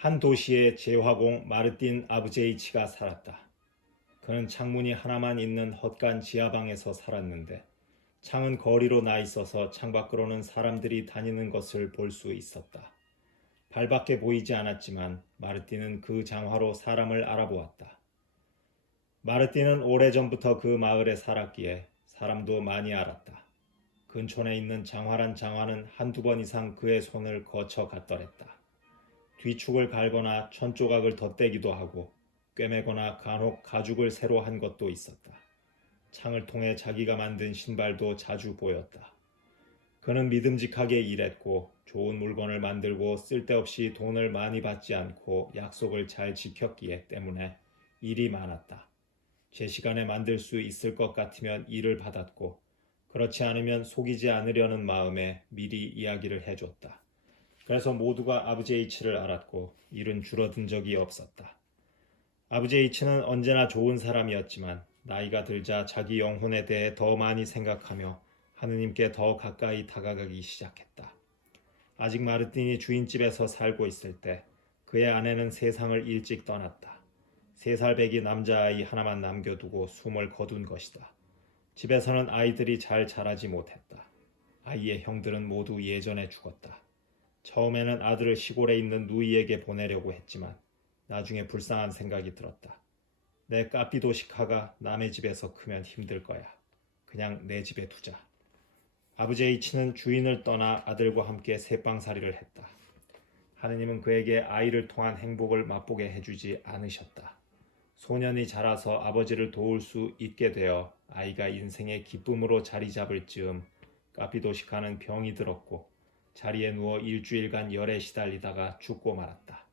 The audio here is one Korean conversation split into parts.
한 도시에 제화공 마르틴 아브제이치가 살았다. 그는 창문이 하나만 있는 헛간 지하방에서 살았는데 창은 거리로 나 있어서 창밖으로는 사람들이 다니는 것을 볼 수 있었다. 발밖에 보이지 않았지만 마르틴은 그 장화로 사람을 알아보았다. 마르틴은 오래전부터 그 마을에 살았기에 사람도 많이 알았다. 근촌에 있는 장화란 장화는 한두 번 이상 그의 손을 거쳐 갔더랬다. 뒤축을 갈거나 천조각을 덧대기도 하고 꿰매거나 간혹 가죽을 새로 한 것도 있었다. 창을 통해 자기가 만든 신발도 자주 보였다. 그는 믿음직하게 일했고 좋은 물건을 만들고 쓸데없이 돈을 많이 받지 않고 약속을 잘 지켰기에 때문에 일이 많았다. 제 시간에 만들 수 있을 것 같으면 일을 받았고 그렇지 않으면 속이지 않으려는 마음에 미리 이야기를 해줬다. 그래서 모두가 아버지 H를 알았고 일은 줄어든 적이 없었다. 아버지 H는 언제나 좋은 사람이었지만 나이가 들자 자기 영혼에 대해 더 많이 생각하며 하느님께 더 가까이 다가가기 시작했다. 아직 마르틴이 주인집에서 살고 있을 때 그의 아내는 세상을 일찍 떠났다. 3살 배기 남자아이 하나만 남겨두고 숨을 거둔 것이다. 집에서는 아이들이 잘 자라지 못했다. 아이의 형들은 모두 예전에 죽었다. 처음에는 아들을 시골에 있는 누이에게 보내려고 했지만 나중에 불쌍한 생각이 들었다. 내 까삐도시카가 남의 집에서 크면 힘들 거야. 그냥 내 집에 두자. 아버지 H는 주인을 떠나 아들과 함께 새빵살이를 했다. 하느님은 그에게 아이를 통한 행복을 맛보게 해주지 않으셨다. 소년이 자라서 아버지를 도울 수 있게 되어 아이가 인생의 기쁨으로 자리 잡을 즈음 까피도시카는 병이 들었고 자리에 누워 일주일간 열에 시달리다가 죽고 말았다.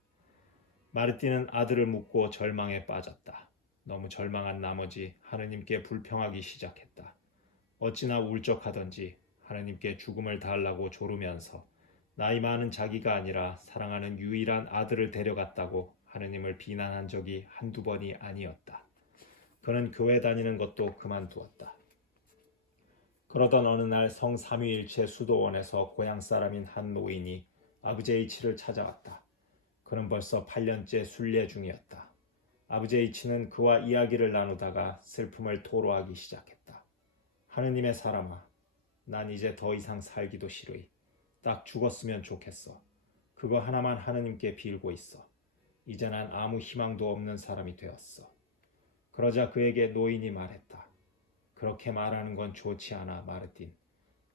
마르틴은 아들을 묻고 절망에 빠졌다. 너무 절망한 나머지 하느님께 불평하기 시작했다. 어찌나 울적하던지 하느님께 죽음을 달라고 조르면서 나이 많은 자기가 아니라 사랑하는 유일한 아들을 데려갔다고 하느님을 비난한 적이 한두 번이 아니었다. 그는 교회 다니는 것도 그만두었다. 그러던 어느 날 성삼위일체 수도원에서 고향 사람인 한 노인이 아버지 H를 찾아왔다. 그는 벌써 8년째 순례 중이었다. 아버지 H는 그와 이야기를 나누다가 슬픔을 토로하기 시작했다. 하느님의 사람아, 난 이제 더 이상 살기도 싫으이. 딱 죽었으면 좋겠어. 그거 하나만 하느님께 빌고 있어. 이제 난 아무 희망도 없는 사람이 되었어. 그러자 그에게 노인이 말했다. 그렇게 말하는 건 좋지 않아, 마르틴.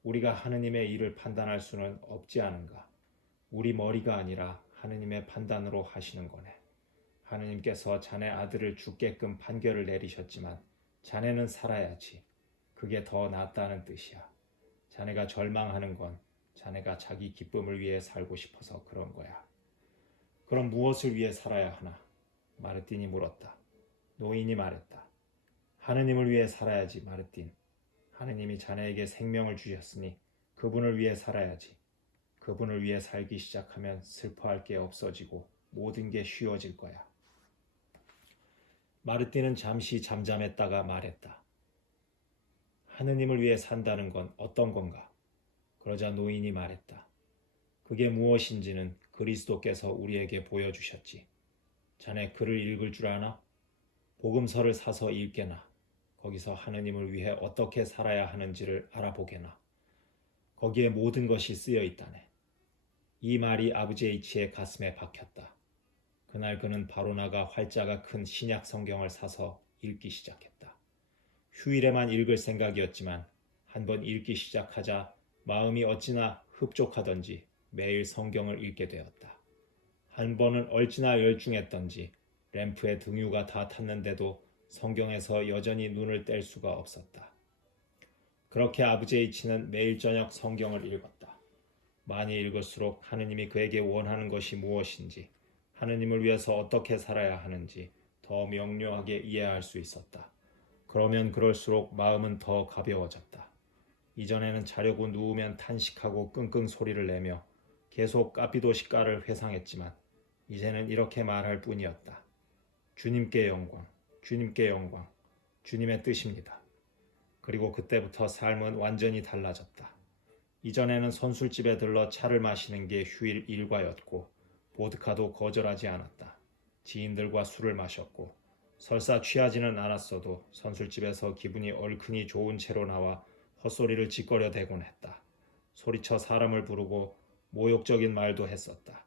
우리가 하느님의 일을 판단할 수는 없지 않은가. 우리 머리가 아니라 하느님의 판단으로 하시는 거네. 하느님께서 자네 아들을 죽게끔 판결을 내리셨지만 자네는 살아야지. 그게 더 낫다는 뜻이야. 자네가 절망하는 건 자네가 자기 기쁨을 위해 살고 싶어서 그런 거야. 그럼 무엇을 위해 살아야 하나? 마르틴이 물었다. 노인이 말했다. 하느님을 위해 살아야지, 마르틴. 하느님이 자네에게 생명을 주셨으니 그분을 위해 살아야지. 그분을 위해 살기 시작하면 슬퍼할 게 없어지고 모든 게 쉬워질 거야. 마르틴은 잠시 잠잠했다가 말했다. 하느님을 위해 산다는 건 어떤 건가? 그러자 노인이 말했다. 그게 무엇인지는 그리스도께서 우리에게 보여주셨지. 자네 글을 읽을 줄 아나? 복음서를 사서 읽게나. 거기서 하느님을 위해 어떻게 살아야 하는지를 알아보게나. 거기에 모든 것이 쓰여 있다네. 이 말이 아버지 H의 가슴에 박혔다. 그날 그는 바로 나가 활자가 큰 신약 성경을 사서 읽기 시작했다. 휴일에만 읽을 생각이었지만 한번 읽기 시작하자 마음이 어찌나 흡족하던지 매일 성경을 읽게 되었다. 한 번은 얼찌나 열중했던지 램프에 등유가 다 탔는데도 성경에서 여전히 눈을 뗄 수가 없었다. 그렇게 아버지 H는 매일 저녁 성경을 읽었다. 많이 읽을수록 하느님이 그에게 원하는 것이 무엇인지, 하느님을 위해서 어떻게 살아야 하는지 더 명료하게 이해할 수 있었다. 그러면 그럴수록 마음은 더 가벼워졌다. 이전에는 자려고 누우면 탄식하고 끙끙 소리를 내며 계속 까피도시가를 회상했지만 이제는 이렇게 말할 뿐이었다. 주님께 영광, 주님께 영광, 주님의 뜻입니다. 그리고 그때부터 삶은 완전히 달라졌다. 이전에는 선술집에 들러 차를 마시는 게 휴일 일과였고 보드카도 거절하지 않았다. 지인들과 술을 마셨고 설사 취하지는 않았어도 선술집에서 기분이 얼큰이 좋은 채로 나와 헛소리를 짓거려대곤 했다. 소리쳐 사람을 부르고 모욕적인 말도 했었다.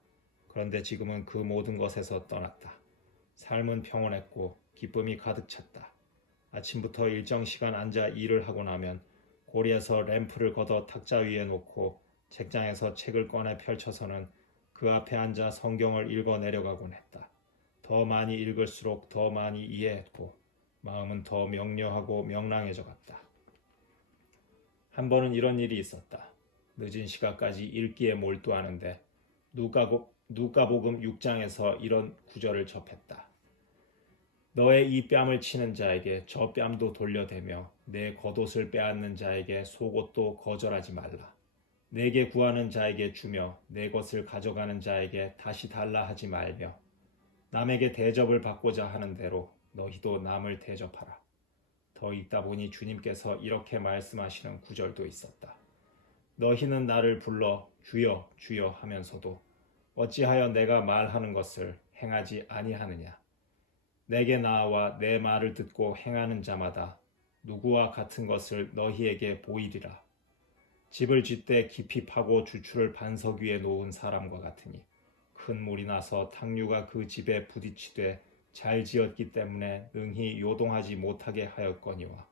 그런데 지금은 그 모든 것에서 떠났다. 삶은 평온했고 기쁨이 가득 찼다. 아침부터 일정 시간 앉아 일을 하고 나면 고리에서 램프를 걷어 탁자 위에 놓고 책장에서 책을 꺼내 펼쳐서는 그 앞에 앉아 성경을 읽어 내려가곤 했다. 더 많이 읽을수록 더 많이 이해했고 마음은 더 명료하고 명랑해져 갔다. 한 번은 이런 일이 있었다. 늦은 시간까지 읽기에 몰두하는데 누가복음 6장에서 이런 구절을 접했다. 너의 이 뺨을 치는 자에게 저 뺨도 돌려대며 내 겉옷을 빼앗는 자에게 속옷도 거절하지 말라. 내게 구하는 자에게 주며 내 것을 가져가는 자에게 다시 달라 하지 말며 남에게 대접을 받고자 하는 대로 너희도 남을 대접하라. 더 읽다 보니 주님께서 이렇게 말씀하시는 구절도 있었다. 너희는 나를 불러 주여 주여 하면서도 어찌하여 내가 말하는 것을 행하지 아니하느냐. 내게 나아와 내 말을 듣고 행하는 자마다 누구와 같은 것을 너희에게 보이리라. 집을 짓되 깊이 파고 주추를 반석 위에 놓은 사람과 같으니 큰 물이 나서 탕류가 그 집에 부딪히되 잘 지었기 때문에 능히 요동하지 못하게 하였거니와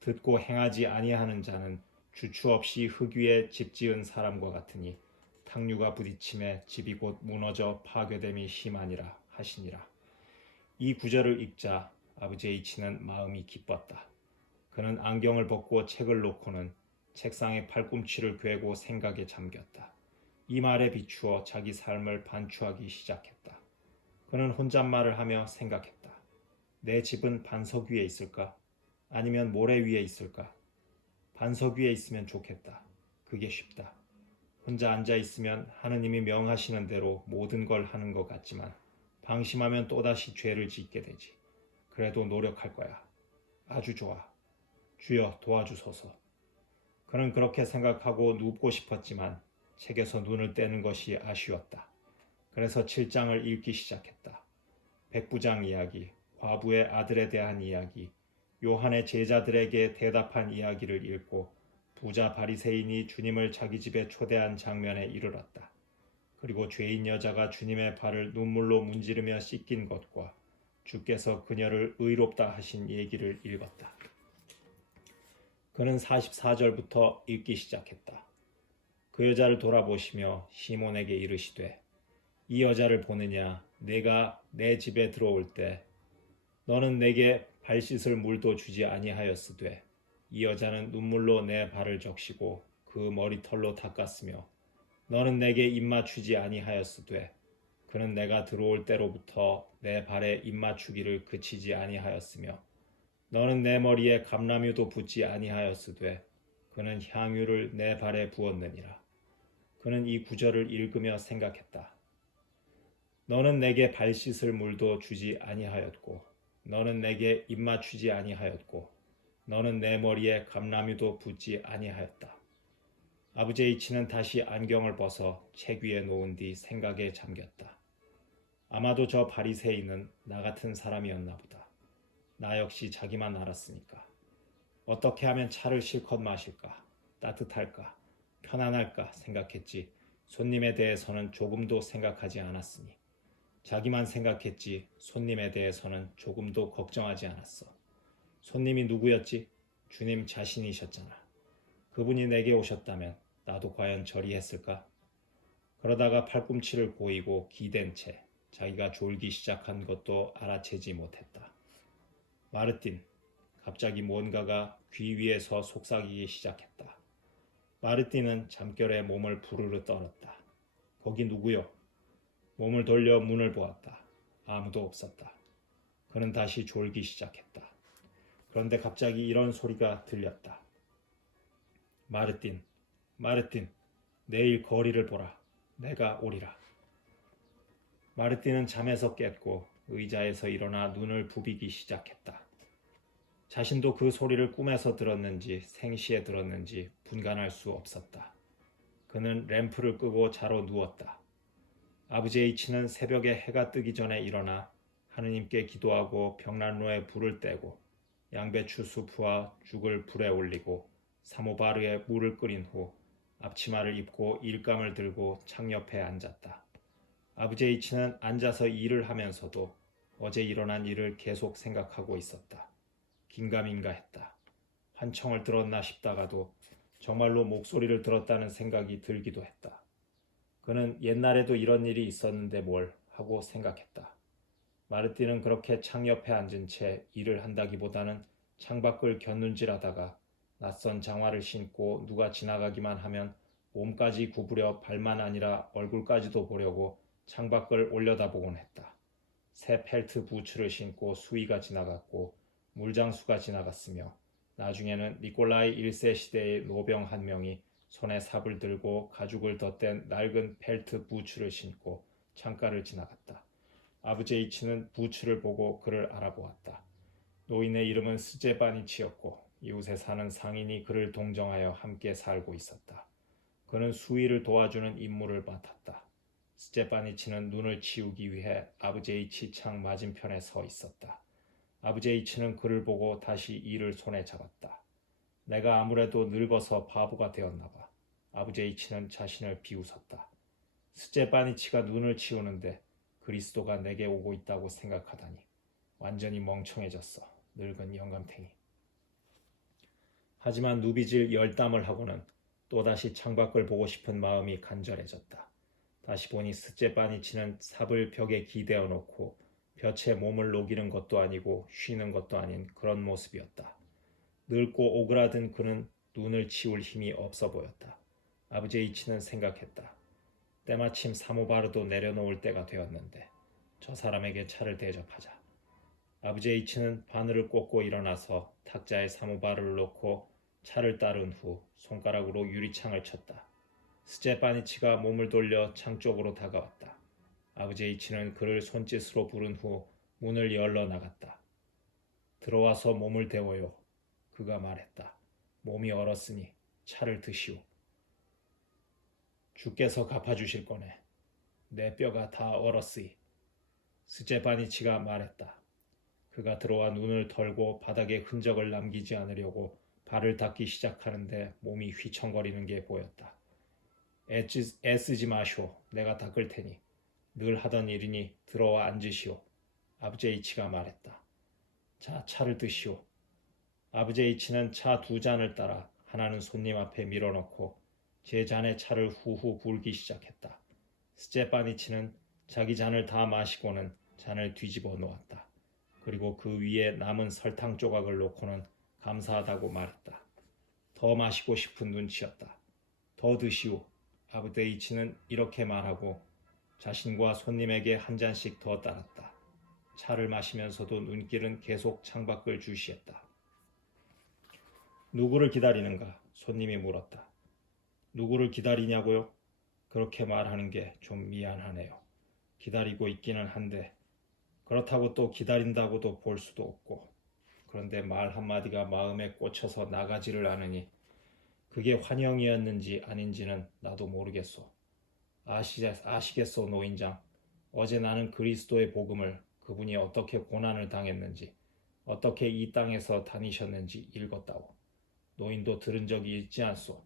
듣고 행하지 아니하는 자는 주추 없이 흙 위에 집 지은 사람과 같으니 탕류가 부딪힘에 집이 곧 무너져 파괴됨이 심하니라 하시니라. 이 구절을 읽자 아버지 H는 마음이 기뻤다. 그는 안경을 벗고 책을 놓고는 책상에 팔꿈치를 괴고 생각에 잠겼다. 이 말에 비추어 자기 삶을 반추하기 시작했다. 그는 혼잣말을 하며 생각했다. 내 집은 반석 위에 있을까? 아니면 모래 위에 있을까? 반석 위에 있으면 좋겠다. 그게 쉽다. 혼자 앉아 있으면 하느님이 명하시는 대로 모든 걸 하는 것 같지만 방심하면 또다시 죄를 짓게 되지. 그래도 노력할 거야. 아주 좋아. 주여 도와주소서. 그는 그렇게 생각하고 눕고 싶었지만 책에서 눈을 떼는 것이 아쉬웠다. 그래서 7장을 읽기 시작했다. 백부장 이야기, 과부의 아들에 대한 이야기, 요한의 제자들에게 대답한 이야기를 읽고 부자 바리새인이 주님을 자기 집에 초대한 장면에 이르렀다. 그리고 죄인 여자가 주님의 발을 눈물로 문지르며 씻긴 것과 주께서 그녀를 의롭다 하신 얘기를 읽었다. 그는 44절부터 읽기 시작했다. 그 여자를 돌아보시며 시몬에게 이르시되 이 여자를 보느냐. 내가 내 집에 들어올 때 너는 내게 발 씻을 물도 주지 아니하였으되 이 여자는 눈물로 내 발을 적시고 그 머리털로 닦았으며 너는 내게 입맞추지 아니하였으되 그는 내가 들어올 때로부터 내 발에 입맞추기를 그치지 아니하였으며 너는 내 머리에 감람유도 붓지 아니하였으되 그는 향유를 내 발에 부었느니라. 그는 이 구절을 읽으며 생각했다. 너는 내게 발 씻을 물도 주지 아니하였고 너는 내게 입맞추지 아니하였고 너는 내 머리에 감람유도 붓지 아니하였다. 아버지 H는 다시 안경을 벗어 책 위에 놓은 뒤 생각에 잠겼다. 아마도 저 바리새인은 나 같은 사람이었나 보다. 나 역시 자기만 알았으니까. 어떻게 하면 차를 실컷 마실까? 따뜻할까? 편안할까? 생각했지. 손님에 대해서는 조금도 생각하지 않았으니. 자기만 생각했지 손님에 대해서는 조금도 걱정하지 않았어. 손님이 누구였지? 주님 자신이셨잖아. 그분이 내게 오셨다면 나도 과연 저리 했을까? 그러다가 팔꿈치를 고이고 기댄 채 자기가 졸기 시작한 것도 알아채지 못했다. 마르틴, 갑자기 뭔가가 귀 위에서 속삭이기 시작했다. 마르틴은 잠결에 몸을 부르르 떨었다. 거기 누구요? 몸을 돌려 문을 보았다. 아무도 없었다. 그는 다시 졸기 시작했다. 그런데 갑자기 이런 소리가 들렸다. 마르틴, 마르틴, 내일 거리를 보라. 내가 오리라. 마르틴은 잠에서 깼고 의자에서 일어나 눈을 부비기 시작했다. 자신도 그 소리를 꿈에서 들었는지 생시에 들었는지 분간할 수 없었다. 그는 램프를 끄고 자러 누웠다. 아버지 H는 새벽에 해가 뜨기 전에 일어나 하느님께 기도하고 벽난로에 불을 떼고 양배추 수프와 죽을 불에 올리고 사모바르에 물을 끓인 후 앞치마를 입고 일감을 들고 창 옆에 앉았다. 아버지 H는 앉아서 일을 하면서도 어제 일어난 일을 계속 생각하고 있었다. 긴가민가 했다. 환청을 들었나 싶다가도 정말로 목소리를 들었다는 생각이 들기도 했다. 그는 옛날에도 이런 일이 있었는데 뭘 하고 생각했다. 마르티는 그렇게 창 옆에 앉은 채 일을 한다기보다는 창밖을 곁눈질하다가 낯선 장화를 신고 누가 지나가기만 하면 몸까지 구부려 발만 아니라 얼굴까지도 보려고 창밖을 올려다보곤 했다. 새 펠트 부츠를 신고 수위가 지나갔고 물장수가 지나갔으며 나중에는 니콜라이 1세 시대의 노병 한 명이 손에 삽을 들고 가죽을 덧댄 낡은 펠트 부츠를 신고 창가를 지나갔다. 아버지 H는 부츠를 보고 그를 알아보았다. 노인의 이름은 스제바니치였고 이웃에 사는 상인이 그를 동정하여 함께 살고 있었다. 그는 수위를 도와주는 임무를 맡았다. 스제바니치는 눈을 치우기 위해 아버지 H 창 맞은편에 서 있었다. 아버지 H는 그를 보고 다시 일을 손에 잡았다. 내가 아무래도 늙어서 바보가 되었나 봐. 아버지 H는 자신을 비웃었다. 스제바니치가 눈을 치우는데 그리스도가 내게 오고 있다고 생각하다니 완전히 멍청해졌어. 늙은 영감탱이. 하지만 누비질 열담을 하고는 또다시 창밖을 보고 싶은 마음이 간절해졌다. 다시 보니 스제바니치는 삽을 벽에 기대어 놓고 볕에 몸을 녹이는 것도 아니고 쉬는 것도 아닌 그런 모습이었다. 늙고 오그라든 그는 눈을 치울 힘이 없어 보였다. 아버지 H는 생각했다. 때마침 사모바르도 내려놓을 때가 되었는데 저 사람에게 차를 대접하자. 아버지 H는 바늘을 꽂고 일어나서 탁자에 사모바르를 놓고 차를 따른 후 손가락으로 유리창을 쳤다. 스제바니치가 몸을 돌려 창 쪽으로 다가왔다. 아버지 H는 그를 손짓으로 부른 후 문을 열러 나갔다. 들어와서 몸을 데워요. 그가 말했다. 몸이 얼었으니 차를 드시오. 주께서 갚아주실 거네. 내 뼈가 다 얼었으이. 스제바니치가 말했다. 그가 들어와 눈을 털고 바닥에 흔적을 남기지 않으려고 발을 닦기 시작하는데 몸이 휘청거리는 게 보였다. 애쓰지 마시오. 내가 닦을 테니. 늘 하던 일이니 들어와 앉으시오. 아버지 H가 말했다. 자, 차를 드시오. 아버지 H는 차 두 잔을 따라 하나는 손님 앞에 밀어넣고 제 잔에 차를 후후 불기 시작했다. 스제바니치는 자기 잔을 다 마시고는 잔을 뒤집어 놓았다. 그리고 그 위에 남은 설탕 조각을 놓고는 감사하다고 말했다. 더 마시고 싶은 눈치였다. 더 드시오. 아버지 H는 이렇게 말하고 자신과 손님에게 한 잔씩 더 따랐다. 차를 마시면서도 눈길은 계속 창밖을 주시했다. 누구를 기다리는가? 손님이 물었다. 누구를 기다리냐고요? 그렇게 말하는 게 좀 미안하네요. 기다리고 있기는 한데 그렇다고 또 기다린다고도 볼 수도 없고 그런데 말 한마디가 마음에 꽂혀서 나가지를 않으니 그게 환영이었는지 아닌지는 나도 모르겠소. 아시겠소 노인장. 어제 나는 그리스도의 복음을 그분이 어떻게 고난을 당했는지 어떻게 이 땅에서 다니셨는지 읽었다오. 노인도 들은 적이 있지 않소?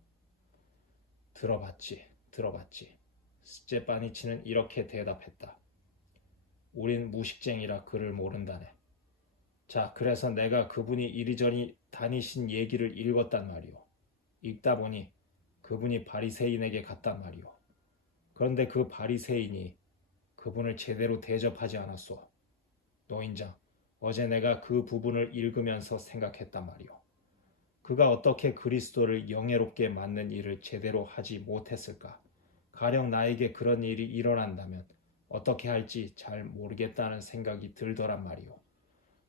들어봤지. 스제바니치는 이렇게 대답했다. 우린 무식쟁이라 그를 모른다네. 자, 그래서 내가 그분이 이리저리 다니신 얘기를 읽었단 말이오. 읽다 보니 그분이 바리새인에게 갔단 말이오. 그런데 그 바리새인이 그분을 제대로 대접하지 않았소. 노인장, 어제 내가 그 부분을 읽으면서 생각했단 말이오. 그가 어떻게 그리스도를 영예롭게 맞는 일을 제대로 하지 못했을까? 가령 나에게 그런 일이 일어난다면 어떻게 할지 잘 모르겠다는 생각이 들더란 말이오.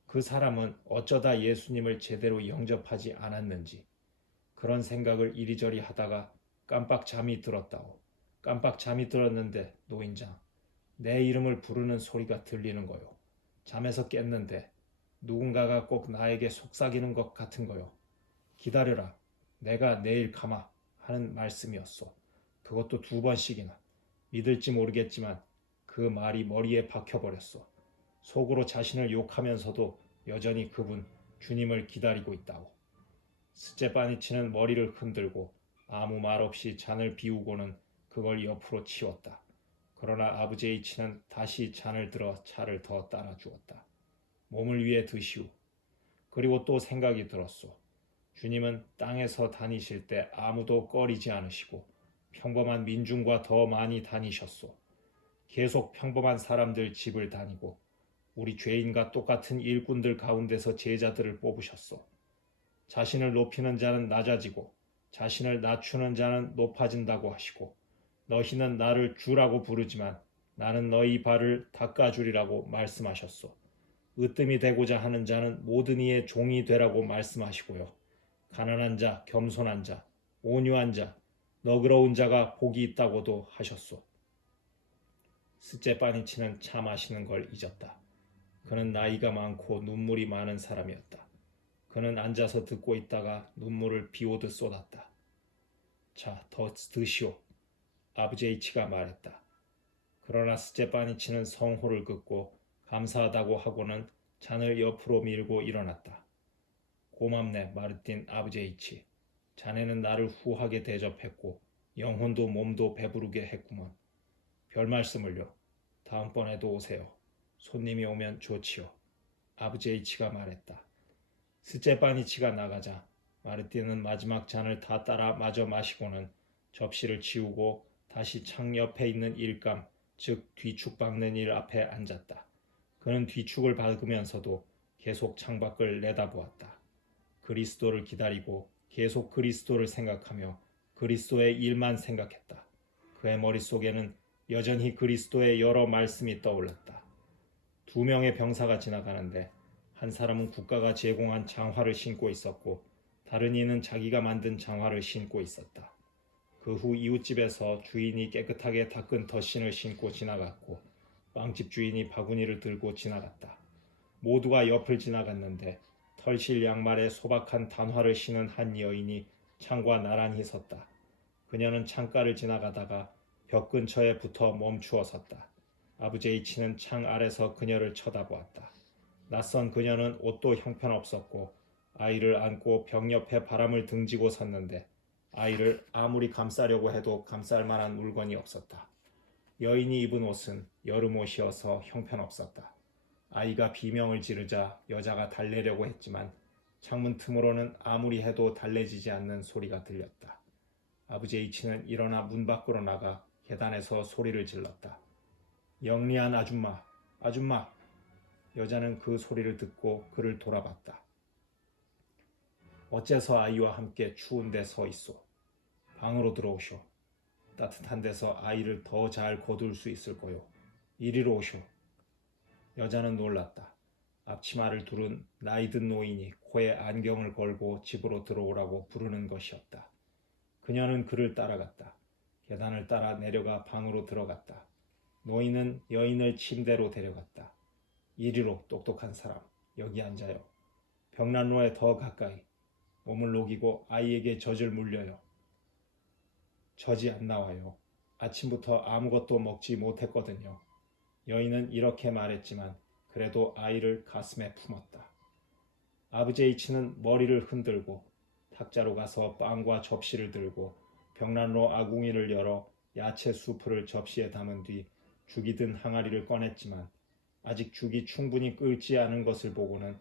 그 사람은 어쩌다 예수님을 제대로 영접하지 않았는지 그런 생각을 이리저리 하다가 깜빡 잠이 들었다오. 깜빡 잠이 들었는데 노인장, 내 이름을 부르는 소리가 들리는 거요. 잠에서 깼는데 누군가가 꼭 나에게 속삭이는 것 같은 거요. 기다려라. 내가 내일 가마 하는 말씀이었소. 그것도 2번씩이나. 믿을지 모르겠지만 그 말이 머리에 박혀버렸어. 속으로 자신을 욕하면서도 여전히 그분 주님을 기다리고 있다고. 스테파니치는 머리를 흔들고 아무 말 없이 잔을 비우고는 그걸 옆으로 치웠다. 그러나 아브제이치는 다시 잔을 들어 차를 더 따라 주었다. 몸을 위해 드시오. 그리고 또 생각이 들었소. 주님은 땅에서 다니실 때 아무도 꺼리지 않으시고 평범한 민중과 더 많이 다니셨소. 계속 평범한 사람들 집을 다니고 우리 죄인과 똑같은 일꾼들 가운데서 제자들을 뽑으셨소. 자신을 높이는 자는 낮아지고 자신을 낮추는 자는 높아진다고 하시고 너희는 나를 주라고 부르지만 나는 너희 발을 닦아주리라고 말씀하셨소. 으뜸이 되고자 하는 자는 모든 이의 종이 되라고 말씀하시고요. 가난한 자, 겸손한 자, 온유한 자, 너그러운 자가 복이 있다고도 하셨소. 스테파니치는 차 마시는 걸 잊었다. 그는 나이가 많고 눈물이 많은 사람이었다. 그는 앉아서 듣고 있다가 눈물을 비오듯 쏟았다. 자, 더 드시오. 아브제이치가 말했다. 그러나 스테파니치는 성호를 긋고 감사하다고 하고는 잔을 옆으로 밀고 일어났다. 고맙네, 마르틴 아브제이치. 자네는 나를 후하게 대접했고 영혼도 몸도 배부르게 했구먼. 별 말씀을요. 다음번에도 오세요. 손님이 오면 좋지요. 아브제이치가 말했다. 스테파니치가 나가자 마르틴은 마지막 잔을 다 따라 마저 마시고는 접시를 치우고 다시 창 옆에 있는 일감, 즉 뒤축 박는 일 앞에 앉았다. 그는 뒤축을 박으면서도 계속 창밖을 내다보았다. 그리스도를 기다리고 계속 그리스도를 생각하며 그리스도의 일만 생각했다. 그의 머릿속에는 여전히 그리스도의 여러 말씀이 떠올랐다. 2명의 병사가 지나가는데 한 사람은 국가가 제공한 장화를 신고 있었고 다른 이는 자기가 만든 장화를 신고 있었다. 그 후 이웃집에서 주인이 깨끗하게 닦은 덧신을 신고 지나갔고 빵집 주인이 바구니를 들고 지나갔다. 모두가 옆을 지나갔는데 털실 양말에 소박한 단화를 신은 한 여인이 창과 나란히 섰다. 그녀는 창가를 지나가다가 벽 근처에 붙어 멈추어 섰다. 아브제이치는 창 아래서 그녀를 쳐다보았다. 낯선 그녀는 옷도 형편없었고 아이를 안고 벽 옆에 바람을 등지고 섰는데 아이를 아무리 감싸려고 해도 감쌀 만한 물건이 없었다. 여인이 입은 옷은 여름 옷이어서 형편없었다. 아이가 비명을 지르자 여자가 달래려고 했지만 창문 틈으로는 아무리 해도 달래지지 않는 소리가 들렸다. 아브제이치는 일어나 문 밖으로 나가 계단에서 소리를 질렀다. 영리한 아줌마, 아줌마! 여자는 그 소리를 듣고 그를 돌아봤다. 어째서 아이와 함께 추운 데 서 있소? 방으로 들어오쇼. 따뜻한 데서 아이를 더 잘 거둘 수 있을 거요. 이리로 오쇼. 여자는 놀랐다. 앞치마를 두른 나이든 노인이 코에 안경을 걸고 집으로 들어오라고 부르는 것이었다. 그녀는 그를 따라갔다. 계단을 따라 내려가 방으로 들어갔다. 노인은 여인을 침대로 데려갔다. 이리로 똑똑한 사람, 여기 앉아요. 벽난로에 더 가까이. 몸을 녹이고 아이에게 젖을 물려요. 젖이 안 나와요. 아침부터 아무것도 먹지 못했거든요. 여인은 이렇게 말했지만 그래도 아이를 가슴에 품었다. 아브제이치는 머리를 흔들고 탁자로 가서 빵과 접시를 들고 벽난로 아궁이를 열어 야채 수프를 접시에 담은 뒤 죽이 든 항아리를 꺼냈지만 아직 죽이 충분히 끓지 않은 것을 보고는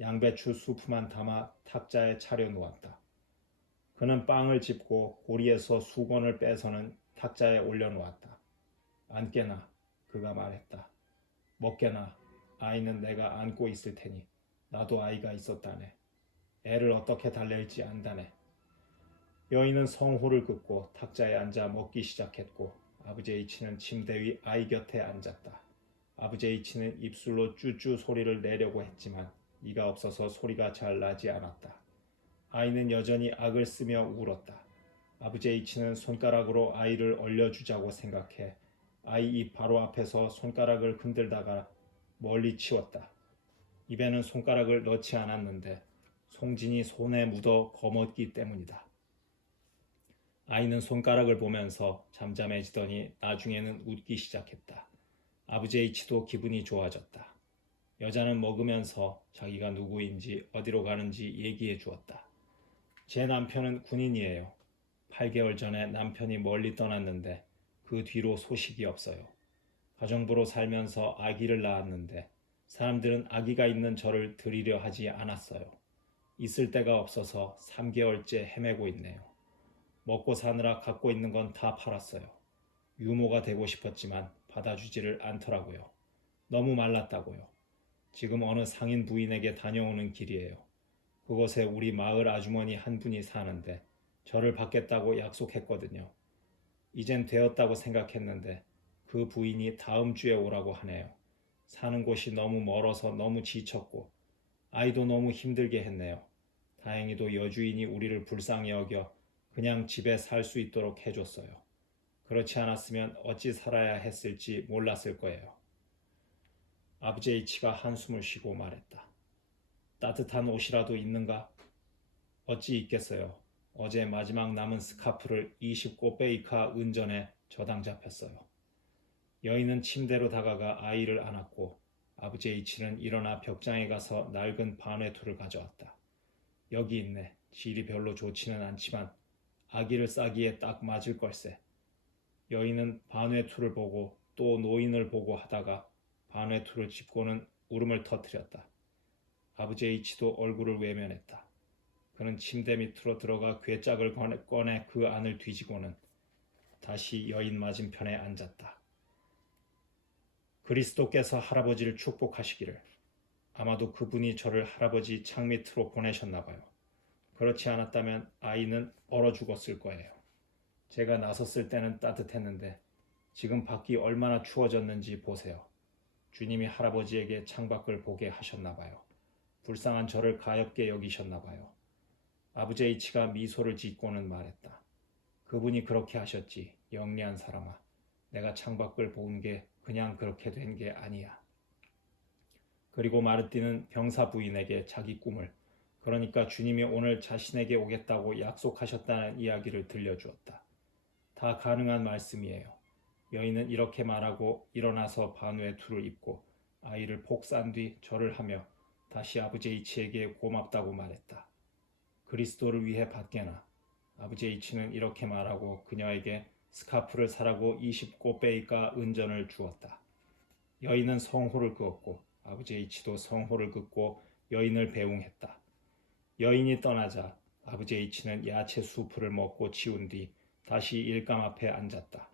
양배추 수프만 담아 탁자에 차려 놓았다. 그는 빵을 집고 고리에서 수건을 빼서는 탁자에 올려놓았다. 앉게나, 그가 말했다. 먹게나, 아이는 내가 안고 있을 테니 나도 아이가 있었다네. 애를 어떻게 달랠지 안다네. 여인은 성호를 긋고 탁자에 앉아 먹기 시작했고 아브제이치는 침대 위 아이 곁에 앉았다. 아브제이치는 입술로 쭈쭈 소리를 내려고 했지만 이가 없어서 소리가 잘 나지 않았다. 아이는 여전히 악을 쓰며 울었다. 아브제이치는 손가락으로 아이를 얼려주자고 생각해 아이 입 바로 앞에서 손가락을 흔들다가 멀리 치웠다. 입에는 손가락을 넣지 않았는데 송진이 손에 묻어 검었기 때문이다. 아이는 손가락을 보면서 잠잠해지더니 나중에는 웃기 시작했다. 아버지 H도 기분이 좋아졌다. 여자는 먹으면서 자기가 누구인지 어디로 가는지 얘기해 주었다. 제 남편은 군인이에요. 8개월 전에 남편이 멀리 떠났는데 그 뒤로 소식이 없어요. 가정부로 살면서 아기를 낳았는데 사람들은 아기가 있는 저를 드리려 하지 않았어요. 있을 데가 없어서 3개월째 헤매고 있네요. 먹고 사느라 갖고 있는 건 다 팔았어요. 유모가 되고 싶었지만 받아주지를 않더라고요. 너무 말랐다고요. 지금 어느 상인 부인에게 다녀오는 길이에요. 그곳에 우리 마을 아주머니 한 분이 사는데 저를 받겠다고 약속했거든요. 이젠 되었다고 생각했는데 그 부인이 다음 주에 오라고 하네요. 사는 곳이 너무 멀어서 너무 지쳤고 아이도 너무 힘들게 했네요. 다행히도 여주인이 우리를 불쌍히 여겨 그냥 집에 살 수 있도록 해줬어요. 그렇지 않았으면 어찌 살아야 했을지 몰랐을 거예요. 아버지 H가 한숨을 쉬고 말했다. 따뜻한 옷이라도 있는가? 어찌 있겠어요. 어제 마지막 남은 스카프를 20꼬베이카 은전에 저당 잡혔어요. 여인은 침대로 다가가 아이를 안았고 아버지 H는 일어나 벽장에 가서 낡은 반외투를 가져왔다. 여기 있네. 질이 별로 좋지는 않지만 아기를 싸기에 딱 맞을 걸세. 여인은 반외투를 보고 또 노인을 보고 하다가 반외투를 짚고는 울음을 터뜨렸다. 아버지 H도 얼굴을 외면했다. 그는 침대 밑으로 들어가 괴짝을 꺼내 그 안을 뒤지고는 다시 여인 맞은편에 앉았다. 그리스도께서 할아버지를 축복하시기를. 아마도 그분이 저를 할아버지 창 밑으로 보내셨나 봐요. 그렇지 않았다면 아이는 얼어 죽었을 거예요. 제가 나섰을 때는 따뜻했는데 지금 밖이 얼마나 추워졌는지 보세요. 주님이 할아버지에게 창밖을 보게 하셨나 봐요. 불쌍한 저를 가엾게 여기셨나 봐요. 아버지 H가 미소를 짓고는 말했다. 그분이 그렇게 하셨지, 영리한 사람아. 내가 창밖을 본 게 그냥 그렇게 된 게 아니야. 그리고 마르띠는 병사 부인에게 자기 꿈을, 그러니까 주님이 오늘 자신에게 오겠다고 약속하셨다는 이야기를 들려주었다. 다 가능한 말씀이에요. 여인은 이렇게 말하고 일어나서 반외투를 입고 아이를 폭 싼 뒤 절을 하며 다시 아버지 H에게 고맙다고 말했다. 그리스도를 위해 받게나. 아버지 H는 이렇게 말하고 그녀에게 스카프를 사라고 20꼬베이카 은전을 주었다. 여인은 성호를 그었고 아버지 H도 성호를 긋고 여인을 배웅했다. 여인이 떠나자 아버지 H는 야채 수프를 먹고 치운 뒤 다시 일감 앞에 앉았다.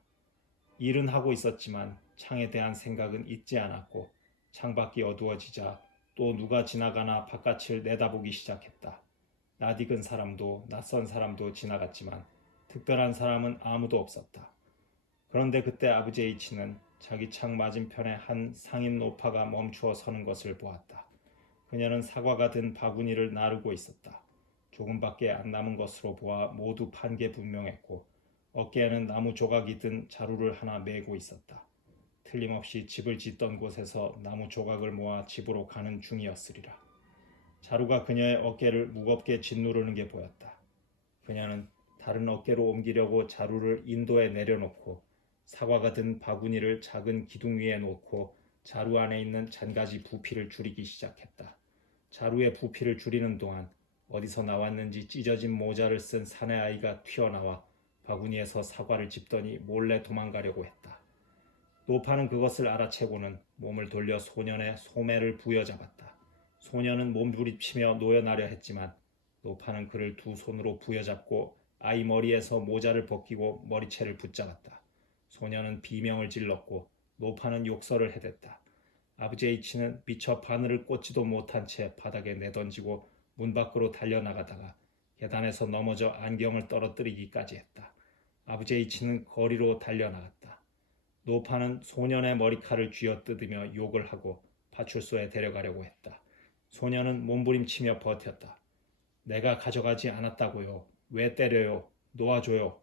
일은 하고 있었지만 창에 대한 생각은 잊지 않았고 창밖이 어두워지자 또 누가 지나가나 바깥을 내다보기 시작했다. 낯익은 사람도 낯선 사람도 지나갔지만 특별한 사람은 아무도 없었다. 그런데 그때 아버지 H는 자기 창 맞은편에 한 상인 노파가 멈추어 서는 것을 보았다. 그녀는 사과가 든 바구니를 나르고 있었다. 조금밖에 안 남은 것으로 보아 모두 판 게 분명했고 어깨에는 나무 조각이 든 자루를 하나 메고 있었다. 틀림없이 집을 짓던 곳에서 나무 조각을 모아 집으로 가는 중이었으리라. 자루가 그녀의 어깨를 무겁게 짓누르는 게 보였다. 그녀는 다른 어깨로 옮기려고 자루를 인도에 내려놓고 사과가 든 바구니를 작은 기둥 위에 놓고 자루 안에 있는 잔가지 부피를 줄이기 시작했다. 자루의 부피를 줄이는 동안 어디서 나왔는지 찢어진 모자를 쓴 사내아이가 튀어나와 바구니에서 사과를 집더니 몰래 도망가려고 했다. 노파는 그것을 알아채고는 몸을 돌려 소년의 소매를 부여잡았다. 소년은 몸부림치며 놓여나려 했지만 노파는 그를 두 손으로 부여잡고 아이 머리에서 모자를 벗기고 머리채를 붙잡았다. 소년은 비명을 질렀고 노파는 욕설을 해댔다. 아버지 H는 미처 바늘을 꽂지도 못한 채 바닥에 내던지고 문 밖으로 달려나가다가 계단에서 넘어져 안경을 떨어뜨리기까지 했다. 아버지 H는 거리로 달려나갔다. 노파는 소년의 머리칼을 쥐어뜯으며 욕을 하고 파출소에 데려가려고 했다. 소년은 몸부림치며 버텼다. 내가 가져가지 않았다고요. 왜 때려요? 놓아줘요.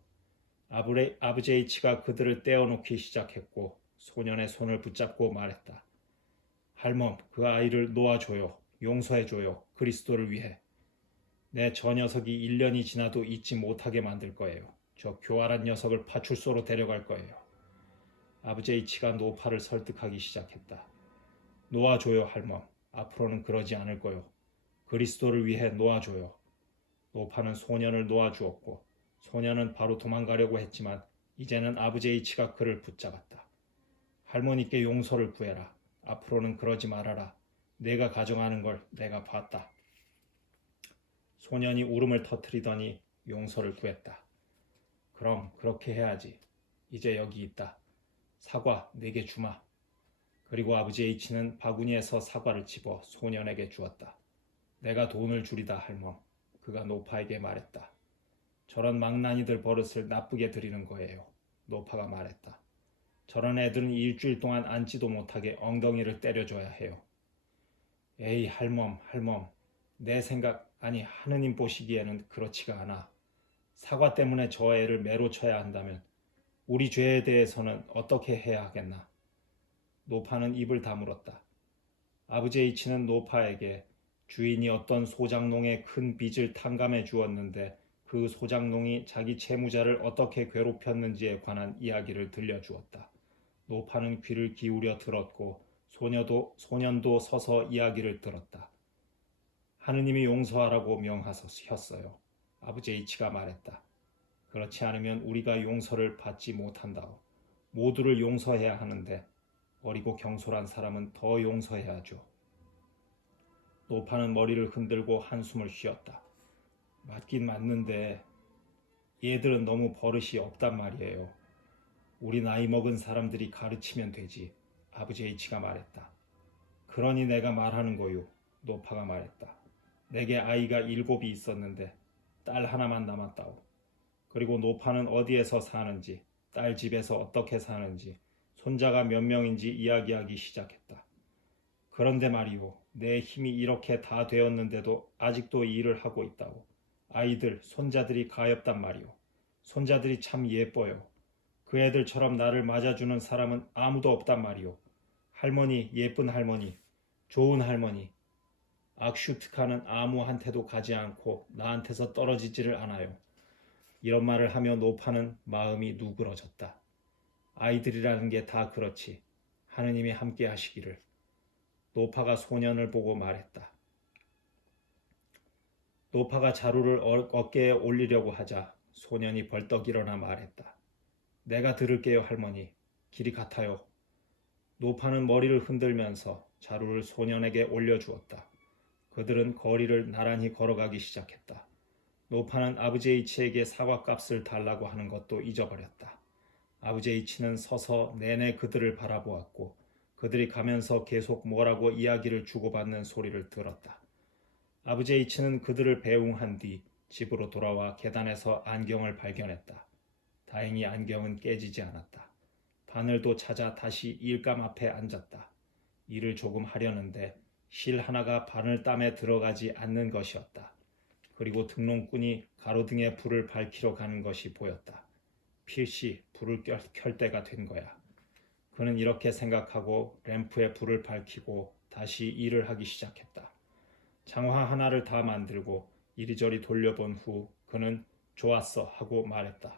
아버지 H가 그들을 떼어놓기 시작했고 소년의 손을 붙잡고 말했다. 할멈, 그 아이를 놓아줘요. 용서해줘요. 그리스도를 위해. 내 저 녀석이 1년이 지나도 잊지 못하게 만들 거예요. 저 교활한 녀석을 파출소로 데려갈 거예요. 아버지 H가 노파를 설득하기 시작했다. 놓아줘요 할멈. 앞으로는 그러지 않을 거요. 그리스도를 위해 놓아줘요. 노파는 소년을 놓아주었고 소년은 바로 도망가려고 했지만 이제는 아버지 H가 그를 붙잡았다. 할머니께 용서를 구해라. 앞으로는 그러지 말아라. 내가 가져가는 걸 내가 봤다. 소년이 울음을 터뜨리더니 용서를 구했다. 그럼 그렇게 해야지. 이제 여기 있다. 사과 4개 주마. 그리고 아버지 H는 바구니에서 사과를 집어 소년에게 주었다. 내가 돈을 주리다 할멈. 그가 노파에게 말했다. 저런 망나니들 버릇을 나쁘게 들이는 거예요. 노파가 말했다. 저런 애들은 일주일 동안 앉지도 못하게 엉덩이를 때려줘야 해요. 에이 할멈 내 생각 아니 하느님 보시기에는 그렇지가 않아. 사과 때문에 저 애를 매로 쳐야 한다면 우리 죄에 대해서는 어떻게 해야 하겠나. 노파는 입을 다물었다. 아버지 H는 노파에게 주인이 어떤 소장농의 큰 빚을 탕감해 주었는데 그 소장농이 자기 채무자를 어떻게 괴롭혔는지에 관한 이야기를 들려주었다. 노파는 귀를 기울여 들었고 소년도 서서 이야기를 들었다. 하느님이 용서하라고 명하셨어요. 아버지 H가 말했다. 그렇지 않으면 우리가 용서를 받지 못한다오. 모두를 용서해야 하는데 어리고 경솔한 사람은 더 용서해야죠. 노파는 머리를 흔들고 한숨을 쉬었다. 맞긴 맞는데 얘들은 너무 버릇이 없단 말이에요. 우리 나이 먹은 사람들이 가르치면 되지. 아버지 H가 말했다. 그러니 내가 말하는 거요. 노파가 말했다. 내게 아이가 7이 있었는데 딸 하나만 남았다오. 그리고 노파는 어디에서 사는지, 딸 집에서 어떻게 사는지, 손자가 몇 명인지 이야기하기 시작했다. 그런데 말이오, 내 힘이 이렇게 다 되었는데도 아직도 일을 하고 있다오. 아이들, 손자들이 가엾단 말이오. 손자들이 참 예뻐요. 그 애들처럼 나를 맞아주는 사람은 아무도 없단 말이오. 할머니, 예쁜 할머니, 좋은 할머니. 악슈트카는 아무한테도 가지 않고 나한테서 떨어지지를 않아요. 이런 말을 하며 노파는 마음이 누그러졌다. 아이들이라는 게 다 그렇지. 하느님이 함께 하시기를. 노파가 소년을 보고 말했다. 노파가 자루를 어깨에 올리려고 하자 소년이 벌떡 일어나 말했다. 내가 들을게요 할머니. 길이 같아요. 노파는 머리를 흔들면서 자루를 소년에게 올려주었다. 그들은 거리를 나란히 걸어가기 시작했다. 노파는 아버지 H에게 사과값을 달라고 하는 것도 잊어버렸다. 아버지 H는 서서 내내 그들을 바라보았고 그들이 가면서 계속 뭐라고 이야기를 주고받는 소리를 들었다. 아버지 H는 그들을 배웅한 뒤 집으로 돌아와 계단에서 안경을 발견했다. 다행히 안경은 깨지지 않았다. 바늘도 찾아 다시 일감 앞에 앉았다. 일을 조금 하려는데 실 하나가 바늘땀에 들어가지 않는 것이었다. 그리고 등롱꾼이 가로등에 불을 밝히러 가는 것이 보였다. 필시 불을 켤 때가 된 거야. 그는 이렇게 생각하고 램프에 불을 밝히고 다시 일을 하기 시작했다. 장화 하나를 다 만들고 이리저리 돌려본 후 그는 좋았어 하고 말했다.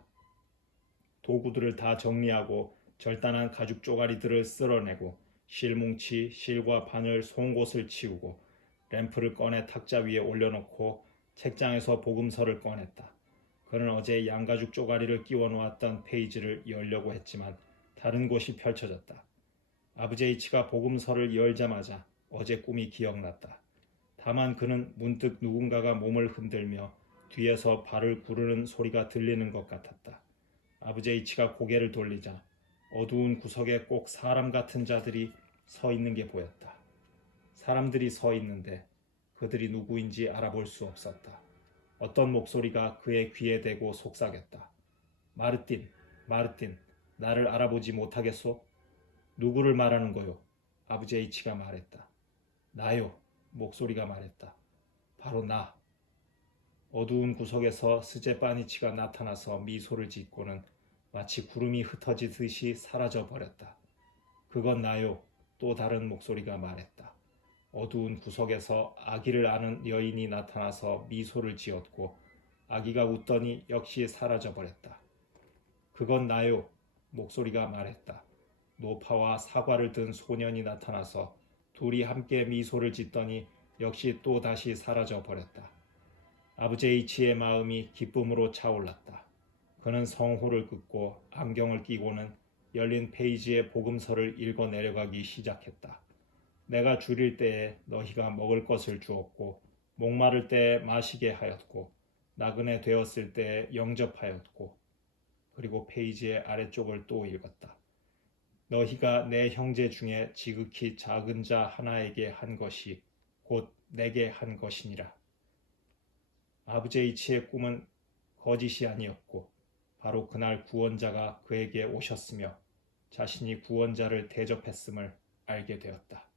도구들을 다 정리하고 절단한 가죽 쪼가리들을 쓸어내고 실뭉치, 실과 바늘, 송곳을 치우고 램프를 꺼내 탁자 위에 올려놓고 책장에서 복음서를 꺼냈다. 그는 어제 양가죽 쪼가리를 끼워 놓았던 페이지를 열려고 했지만 다른 곳이 펼쳐졌다. 아버지 H가 복음서를 열자마자 어제 꿈이 기억났다. 다만 그는 문득 누군가가 몸을 흔들며 뒤에서 발을 구르는 소리가 들리는 것 같았다. 아버지 H가 고개를 돌리자 어두운 구석에 꼭 사람 같은 자들이 서 있는 게 보였다. 사람들이 서 있는데 그들이 누구인지 알아볼 수 없었다. 어떤 목소리가 그의 귀에 대고 속삭였다. 마르틴, 나를 알아보지 못하겠소? 누구를 말하는 거요? 아버지 H가 말했다. 나요, 목소리가 말했다. 바로 나. 어두운 구석에서 스제파니치가 나타나서 미소를 짓고는 마치 구름이 흩어지듯이 사라져 버렸다. 그건 나요. 또 다른 목소리가 말했다. 어두운 구석에서 아기를 아는 여인이 나타나서 미소를 지었고 아기가 웃더니 역시 사라져 버렸다. 그건 나요. 목소리가 말했다. 노파와 사과를 든 소년이 나타나서 둘이 함께 미소를 짓더니 역시 또 다시 사라져 버렸다. 아버지 H의 마음이 기쁨으로 차올랐다. 그는 성호를 긋고 안경을 끼고는 열린 페이지의 복음서를 읽어 내려가기 시작했다. 내가 줄일 때에 너희가 먹을 것을 주었고 목마를 때에 마시게 하였고 나그네 되었을 때에 영접하였고. 그리고 페이지의 아래쪽을 또 읽었다. 너희가 내 형제 중에 지극히 작은 자 하나에게 한 것이 곧 내게 한 것이니라. 아버지 H의 꿈은 거짓이 아니었고 바로 그날 구원자가 그에게 오셨으며 자신이 구원자를 대접했음을 알게 되었다.